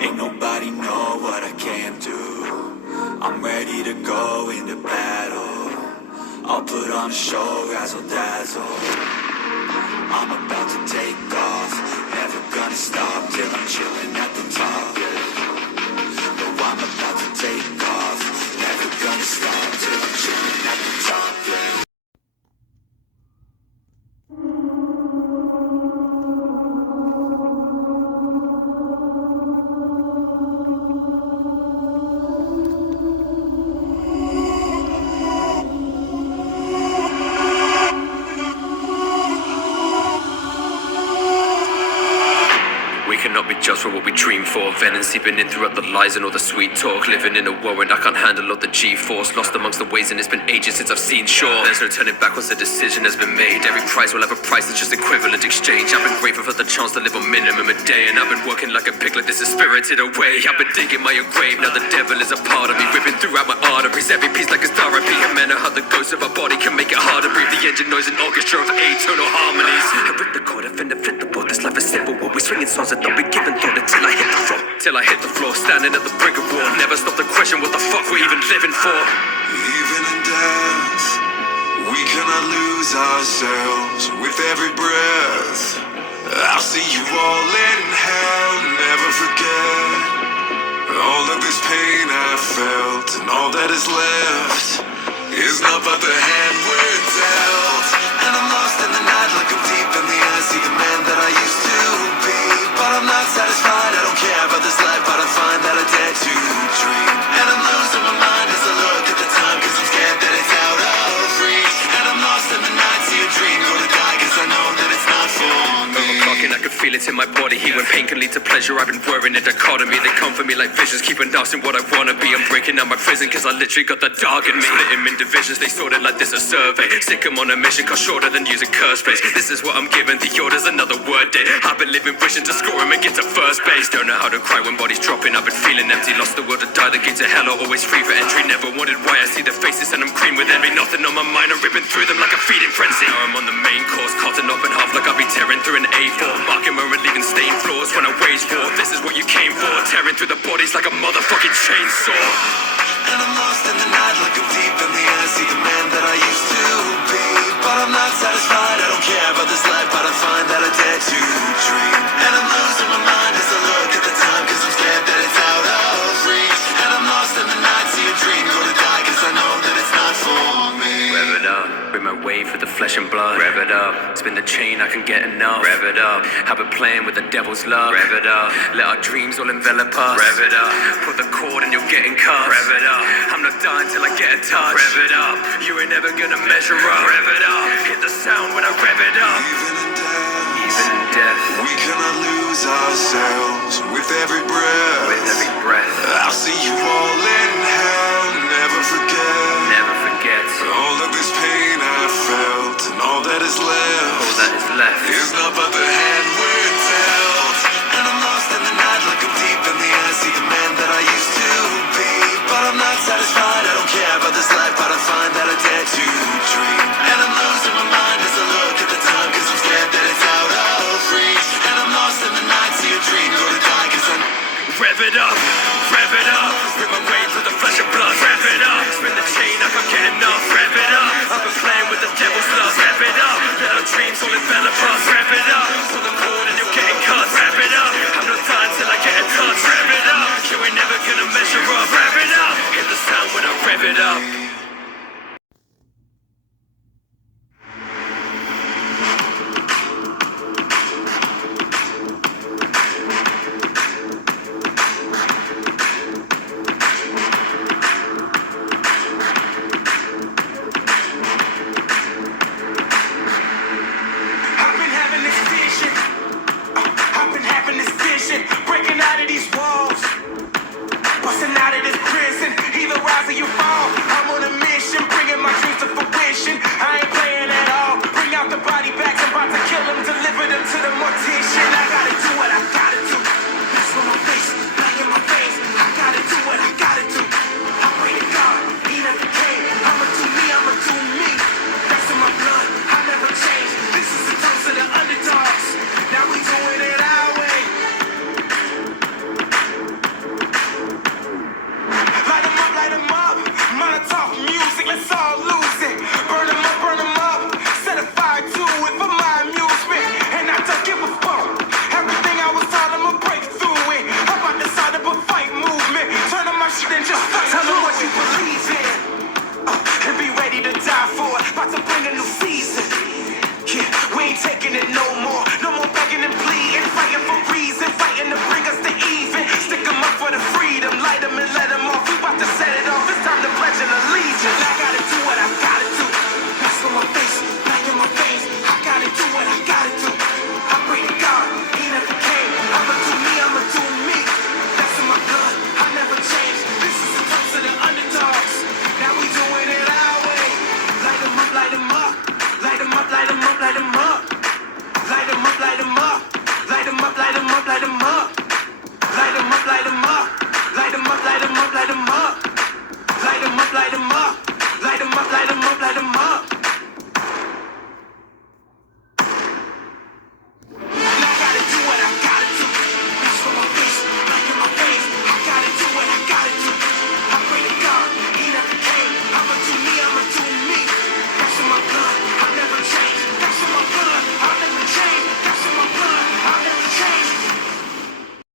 Ain't nobody know what I can do. I'm ready to go into battle. I'll put on a show, razzle dazzle. I'm about to take off, never gonna stop till I'm chilling at the top. No, I'm about to take off, never gonna stop till I'm chilling at the top. Yeah. We cannot be judged for what we dream for. Venom seeping in throughout the lies and all the sweet talk. Living in a war and I can't handle all the G-force. Lost amongst the ways and it's been ages since I've seen shore. There's no turning back once the decision has been made. Every prize will have a price that's just equivalent exchange. I've been grateful for the chance to live on minimum a day. And I've been working like a pig like this is spirited away. I've been digging my own grave, now the devil is a part of me. Ripping throughout my arteries, every piece like it's therapy. And man, how the ghost of our body can make it hard to breathe. The engine noise and orchestra of atonal harmonies. I rip the chord, I finna flip the board. This life is simple, what we swinging songs that don't be given thought until I hit the floor. Till I hit the floor, standing at the brink of war. Never stop to question what the fuck we're even living for. Even in death, we cannot lose ourselves with every breath. I'll see you all in hell, never forget all of this pain I felt, and all that is left is not but the hand we're dealt. And I'm lost in the night, look up deep in the eyes, see the man that I used to be. But I'm not satisfied, I don't care about this life, but I find that I dare to dream. And I'm losing my mind as I look at the time, cause I'm scared that it's out of reach. And I'm lost in the night, see a dream go to die, cause I know that it's not for me. Overclocking, I can feel it in my body. Heat when pain can lead to pleasure. I've been worrying a dichotomy. They come for me like visions, keep announcing what I wanna be. I'm breaking out my prison cause I literally got the dog in me. Split him in divisions, they sorted like this a survey. Sick him on a mission, cause shorter than using curse base. This is what I'm giving, the order's another word day. I've been living wishing to score him and get to first base. Don't know how to cry when bodies dropping. I've been feeling empty, lost the will to die. The gates of hell are always free for entry. Never wondered why I see the faces and I'm green with envy. Nothing on my mind, I'm ripping through them like a feeding frenzy. Now I'm on the main course, cutting up in half like I'll be tearing through an A4. Marking where and leaving stained floors when I wage war. This is what you came for, tearing through the bodies like a motherfucking chainsaw. And I'm lost in the night, look up deep in the eyes, see the man that I used to be. But I'm not satisfied, I don't care about this life, but I find that I dare to dream. And I'm losing my mind as I look at the time, cause I'm scared that it's out of reach. And I'm lost in the night, see a dream go to die, cause I know that it's not for me. Rev it up, bring my way for the flesh and blood. Rev it up, spin the chain, I can get enough. Rev it up, have a plan with the devil's love. Rev it up, let our dreams all envelop us. Rev it up, put the chord and you'll get in cuffs. Rev it up, I'm not dying till I get a touch. Rev it up, you ain't never gonna measure up. Rev it up, hit the sound when I rev it up. Even in death, we cannot lose ourselves with every breath. With every breath, I'll see you all in hell, never forget. never forget. All of this pain I felt, and all that is left. All that is left is not but the hand we're dealt. And I'm lost in the night, look up deep in the eyes, see the man that I used to be. But I'm not satisfied, I don't care about this life, but I find that I dare to dream. And I'm losing my mind as I look at the time, cause I'm scared that it's out of reach. And I'm lost in the night, see a dream go to die, cause I rev it up, bring my way through the flesh and blood. Rev it up, spin the chain, I can light 'em up.